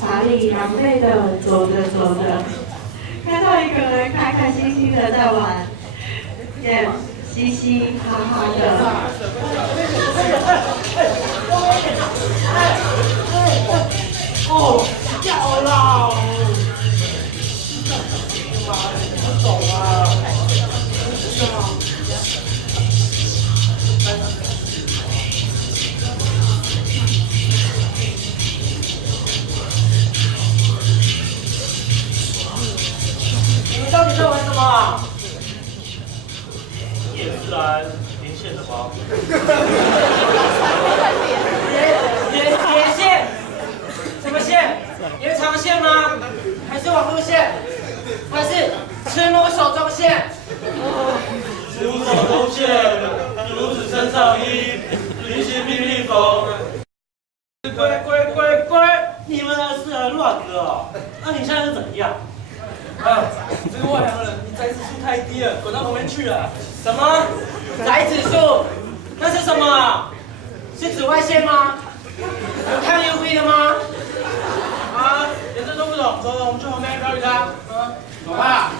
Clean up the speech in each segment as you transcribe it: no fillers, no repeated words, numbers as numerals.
查理狼狈的走着走着，看到一个人开开心心的在玩，也嘻嘻哈哈的。哦，掉了！妈的，怎么走啊？你们到底在玩什么？也自然连线的吗？连线？什么线？延长线吗？还是网路线？还是吃摸手中线？吃无手中线，如此身上衣，临行命令风。乖，你们还是来乱的哦。那你现在是怎样？啊，这个外行人，你宅指数太低了，滚到旁边去了。什么？宅指数？那是什么？是紫外线吗？有抗 UV 的吗？啊，连这都不懂，走，我们去旁边标语他。啊，走吧。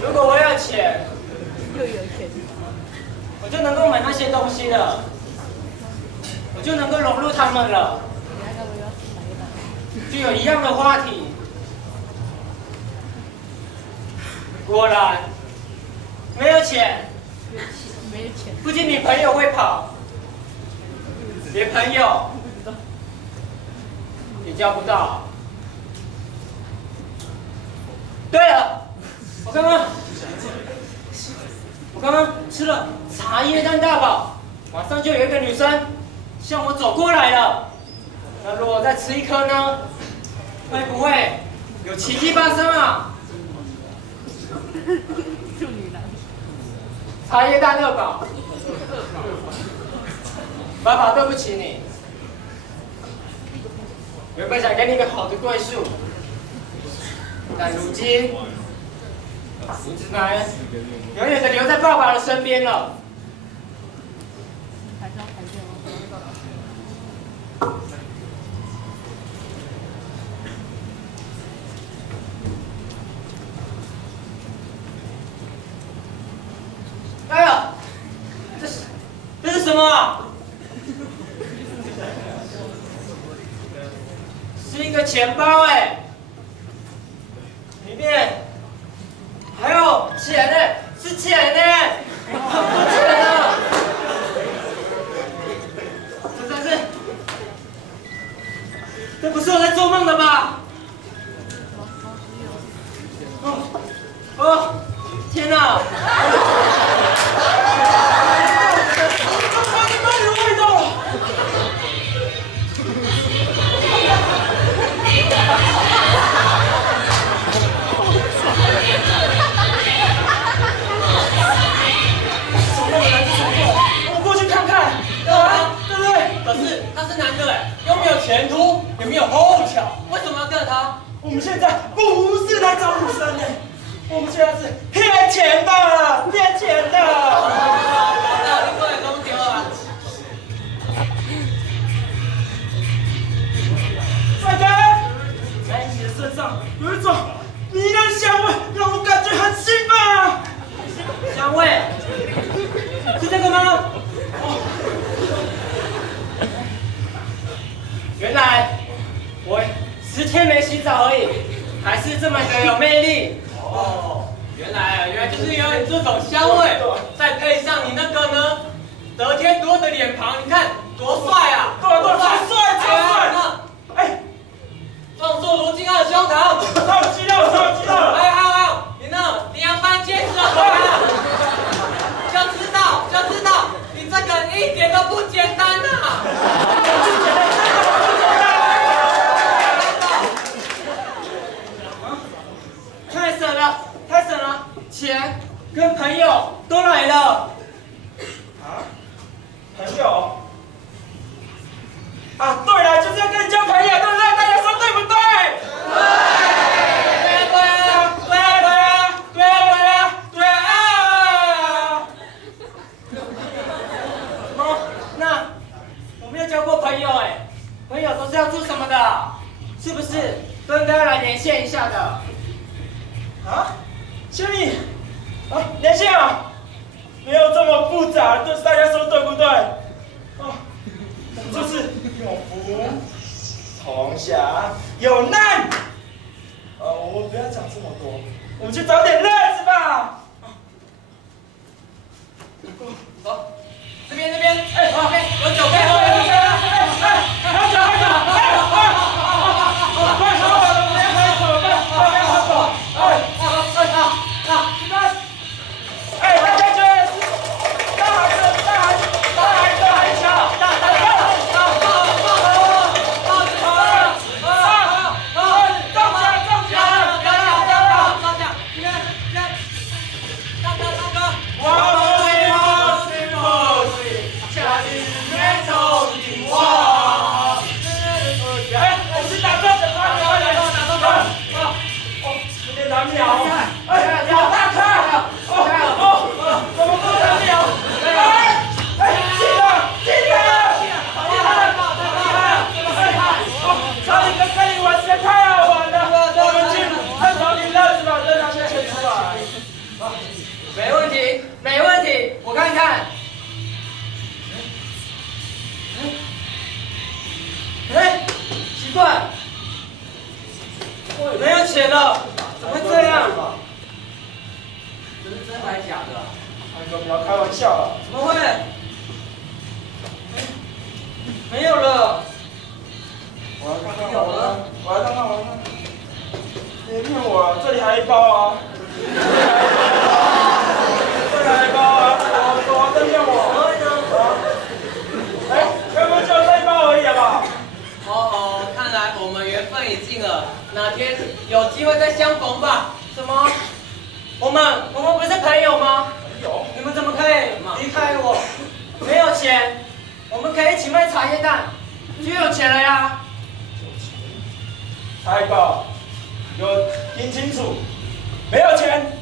如果我有钱，我就能够买那些东西了，我就能够融入他们了，就有一样的话题。果然，没有钱，不仅你朋友会跑，连朋友也交不到。对了，我刚刚吃了茶叶蛋大堡，马上就有一个女生向我走过来了。那如果再吃一颗呢？会不会有奇迹发生啊？茶叶蛋二堡，爸爸对不起你，原本想给你一个好的归宿，但如今你只能永远的留在爸爸的身边了。哎呀，这是什么啊？是一个钱包哎，里面还有钱呢，是钱呢，很多钱啊！这不是我在做梦的吧？哦，天哪！前途有没有后桥？为什么要跟着他？我们现在不是来找女生的，我们现在是骗钱的，骗钱的。你过来跟我丢啊！帅哥，在你的身上有一种迷人的香味，让我感觉很兴奋啊！香味？是这个吗？原来我10天没洗澡而已，还是这么的有魅力。哦，原来就是有你这种香味，再配上你那个呢，得天独厚的脸庞，你看多帅啊！对，超帅，超帅！哎，壮硕如金刚的胸膛，超有肌肉，超有肌肉！还有，你那两般结实的腿啊！就知道，你这个一点都不简单啊！太省了，钱跟朋友都来了。啊？朋友？啊，对了，就是要跟人交么的，是不是都应该来连线一下的？啊？小米，啊，连线啊？没有这么复杂，就是大家说对不对？哦，就是有福同享，有难。我们不要讲这么多，我们去找点乐子吧。走，这边，哎，好，有酒杯，有酒杯，喝酒，快喝吧，不要喝酒，不要喝酒，哎，大家觉得是大孩子还小，没问题，我看看。哎，奇怪，没有钱了，怎么会这样？这是真还是假的？你们不要开玩笑了。怎么会？没有了。我来看看，我来看看。别骗我啊！这里还一包啊！这里还一包啊！我真骗我！哎，该不会就这一包而已了吧？看来我们缘分已尽了，哪天有机会再相逢吧。什么？我们不是朋友吗？朋友？你们怎么可以离开我？没有钱，我们可以一起卖茶叶蛋，就有钱了呀。太高，有听清楚，没有钱